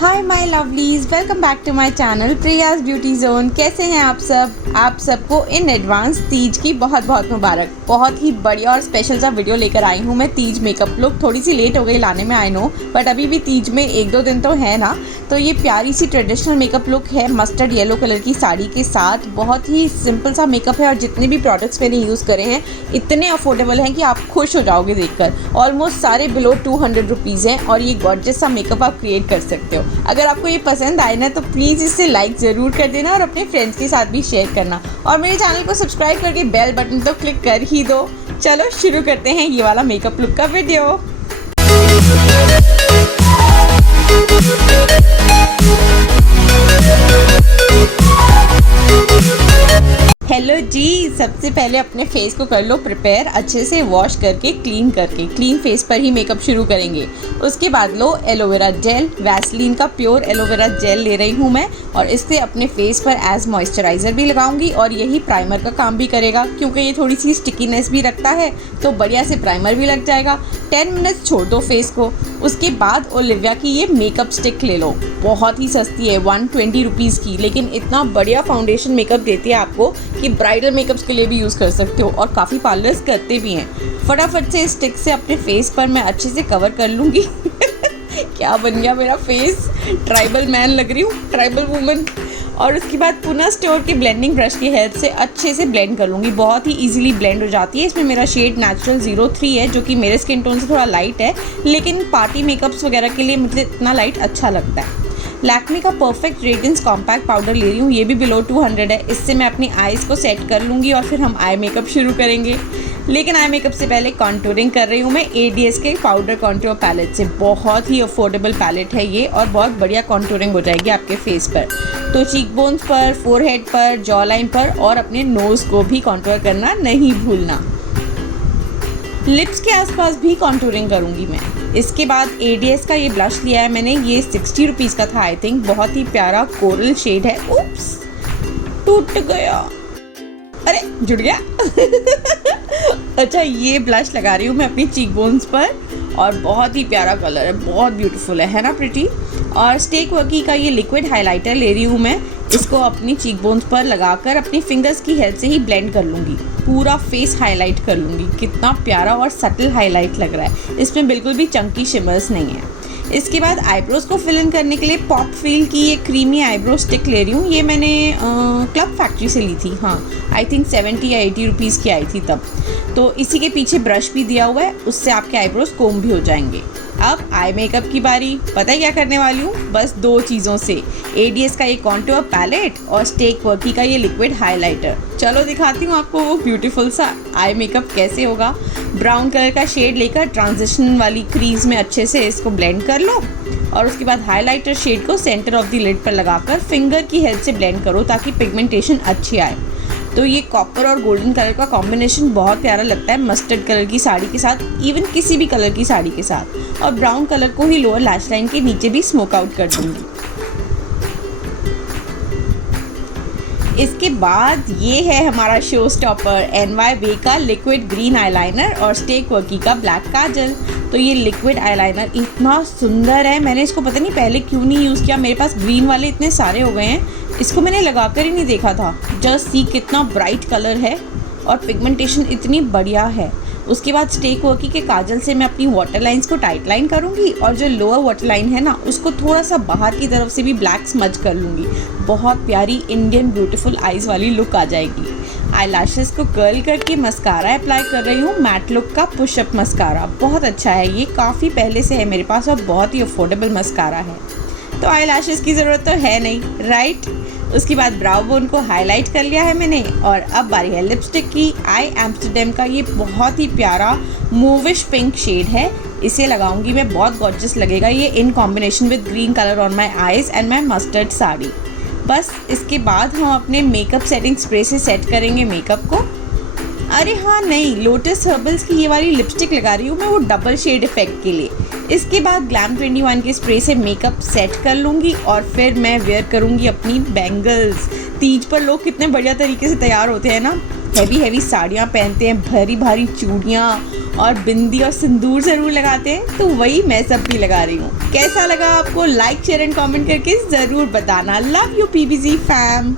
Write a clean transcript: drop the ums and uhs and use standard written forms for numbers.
Hi my lovelies, welcome back to my channel Priya's beauty zone. कैसे हैं आप सब? आप सबको इन एडवांस तीज की बहुत बहुत मुबारक। बहुत ही बढ़िया और स्पेशल सा वीडियो लेकर आई हूँ मैं। तीज मेकअप लुक थोड़ी सी लेट हो गई लाने में, आई नो, बट अभी भी तीज में 1-2 दिन तो है ना। तो ये प्यारी सी ट्रेडिशनल मेकअप लुक है मस्टर्ड येलो कलर की साड़ी के साथ। बहुत ही सिंपल सा मेकअप है और जितने भी प्रोडक्ट्स मैंने यूज़ करे हैं इतने अफोर्डेबल हैं कि आप खुश हो जाओगे देखकर। ऑलमोस्ट सारे बिलो 200 रुपीज़ हैं और ये गॉर्जियस सा मेकअप आप क्रिएट कर सकते हो। अगर आपको ये पसंद आए ना तो प्लीज़ इसे लाइक ज़रूर कर देना और अपने फ्रेंड्स के साथ भी शेयर करना, और मेरे चैनल को सब्सक्राइब करके बेल बटन तो क्लिक कर ही दो। चलो शुरू करते हैं ये वाला मेकअप लुक का वीडियो। हेलो जी, सबसे पहले अपने फेस को कर लो प्रिपेयर, अच्छे से वॉश करके क्लीन फेस पर ही मेकअप शुरू करेंगे। उसके बाद लो एलोवेरा जेल, वैसलीन का प्योर एलोवेरा जेल ले रही हूँ मैं, और इससे अपने फेस पर एज मॉइस्चराइज़र भी लगाऊंगी और यही प्राइमर का काम भी करेगा, क्योंकि ये थोड़ी सी स्टिकीनेस भी रखता है तो बढ़िया से प्राइमर भी लग जाएगा। 10 मिनट्स छोड़ दो फेस को। उसके बाद ओलिविया की ये मेकअप स्टिक ले लो, बहुत ही सस्ती है, 120 रुपीज़ की, लेकिन इतना बढ़िया फाउंडेशन मेकअप देती है आपको कि ब्राइडल मेकअप्स के लिए भी यूज़ कर सकते हो, और काफ़ी पार्लर्स करते भी हैं। फटाफट से स्टिक से अपने फेस पर मैं अच्छे से कवर कर लूँगी। क्या बन गया मेरा फेस, ट्राइबल मैन लग रही हूँ, ट्राइबल वूमन। और उसके बाद पुनः स्टोर के ब्लेंडिंग ब्रश की हेल्प से अच्छे से ब्लेंड कर लूँगी। बहुत ही इजीली ब्लेंड हो जाती है। इसमें मेरा शेड नेचुरल 03 है, जो कि मेरे स्किन टोन से थोड़ा लाइट है, लेकिन पार्टी मेकअप्स वगैरह के लिए मुझे इतना लाइट अच्छा लगता है। लैक्मे का परफेक्ट रेडियंस कॉम्पैक्ट पाउडर ले रही हूँ, ये भी बिलो 200 है। इससे मैं अपनी आईज़ को सेट कर लूँगी और फिर हम आई मेकअप शुरू करेंगे। लेकिन आई मेकअप से पहले कॉन्टूरिंग कर रही हूँ मैं ADS के पाउडर कॉन्टूर पैलेट से। बहुत ही अफोर्डेबल पैलेट है ये और बहुत बढ़िया कॉन्टूरिंग हो जाएगी आपके फेस पर। तो चीक बोन्स पर, फोरहेड पर, जॉ लाइन पर और अपने नोज़ को भी कॉन्टूर करना नहीं भूलना। लिप्स के आसपास भी कॉन्टूरिंग करूँगी मैं। इसके बाद ADS का ये ब्लश लिया है मैंने, ये 60 रुपीज़ का था आई थिंक। बहुत ही प्यारा कोरल शेड है। उप्स, टूट गया, अरे जुड़ गया। अच्छा, ये ब्लश लगा रही हूँ मैं अपनी चीक बोन्स पर और बहुत ही प्यारा कलर है, बहुत ब्यूटीफुल है ना, प्रिटी। और स्टे क्वर्की का ये लिक्विड हाइलाइटर ले रही हूँ मैं। इसको अपनी चीक बोन्स पर लगाकर अपनी फिंगर्स की हेल्प से ही ब्लेंड कर लूँगी, पूरा फेस हाईलाइट कर लूँगी। कितना प्यारा और सटल हाईलाइट लग रहा है, इसमें बिल्कुल भी चंकी शिमर्स नहीं है। इसके बाद आईब्रोज़ को फिल इन करने के लिए पॉप फील की ये क्रीमी आईब्रो स्टिक ले रही हूँ। ये मैंने क्लब फैक्ट्री से ली थी, हाँ, आई थिंक 70 या 80 रुपीज़ की आई थी तब। तो इसी के पीछे ब्रश भी दिया हुआ है, उससे आपके आईब्रोज कोम भी हो जाएंगे। अब आई मेकअप की बारी। पता है क्या करने वाली हूँ? बस 2 चीज़ों से, ADS का ये कॉन्टूर पैलेट और स्टे क्वर्की का ये लिक्विड हाइलाइटर। चलो दिखाती हूँ आपको वो ब्यूटीफुल सा आई मेकअप कैसे होगा। ब्राउन कलर का शेड लेकर ट्रांजिशन वाली क्रीज में अच्छे से इसको ब्लेंड कर लो, और उसके बाद हाइलाइटर शेड को सेंटर ऑफ द लिड पर लगाकर फिंगर की हेल्प से ब्लेंड करो ताकि पिगमेंटेशन अच्छी आए। तो ये कॉपर और गोल्डन कलर का कॉम्बिनेशन बहुत प्यारा लगता है मस्टर्ड कलर की साड़ी के साथ, इवन किसी भी कलर की साड़ी के साथ। और ब्राउन कलर को ही लोअर लैश लाइन के नीचे भी स्मोक आउट कर दूंगी। इसके बाद ये है हमारा शो स्टॉपर NYV का लिक्विड ग्रीन आईलाइनर और स्टे क्वर्की का ब्लैक काजल। तो ये लिक्विड आईलाइनर इतना सुंदर है, मैंने इसको पता नहीं पहले क्यों नहीं यूज़ किया। मेरे पास ग्रीन वाले इतने सारे हो गए हैं, इसको मैंने लगाकर ही नहीं देखा था। जस्ट सी कितना ब्राइट कलर है और पिगमेंटेशन इतनी बढ़िया है। उसके बाद स्टे क्वर्की के काजल से मैं अपनी वाटर लाइंस को टाइट लाइन करूँगी और जो लोअर वाटर लाइन है ना उसको थोड़ा सा बाहर की तरफ से भी ब्लैक स्मज कर लूँगी। बहुत प्यारी इंडियन ब्यूटीफुल आइज़ वाली लुक आ जाएगी। आई लैशेस को कर्ल करके मस्कारा अप्लाई कर रही हूँ, मैट लुक का पुशअप मस्कारा। बहुत अच्छा है ये, काफ़ी पहले से है मेरे पास और बहुत ही अफोर्डेबल मस्कारा है। तो आई लैशेस की ज़रूरत तो है नहीं, राइट। उसके बाद ब्राउ बोन को हाईलाइट कर लिया है मैंने, और अब बारी है लिपस्टिक की। I-AmsterDAMN का ये बहुत ही प्यारा मूविश पिंक शेड है, इसे लगाऊंगी मैं, बहुत गॉर्जियस लगेगा ये in combination with green colour on my eyes and my mustard sari. बस इसके बाद हम अपने मेकअप सेटिंग स्प्रे से सेट करेंगे मेकअप को। अरे हाँ नहीं, लोटस हर्बल्स की ये वाली लिपस्टिक लगा रही हूँ मैं, वो डबल शेड इफेक्ट के लिए। इसके बाद ग्लैम 21 के स्प्रे से मेकअप सेट कर लूँगी और फिर मैं वेयर करूँगी अपनी बैंगल्स। तीज पर लोग कितने बढ़िया तरीके से तैयार होते हैं ना, हैवी साड़ियाँ पहनते हैं, भारी चूड़ियाँ और बिंदी और सिंदूर ज़रूर लगाते हैं, तो वही मैं सब भी लगा रही हूँ। कैसा लगा आपको? लाइक शेयर एंड कमेंट करके ज़रूर बताना। Love you PBZ fam.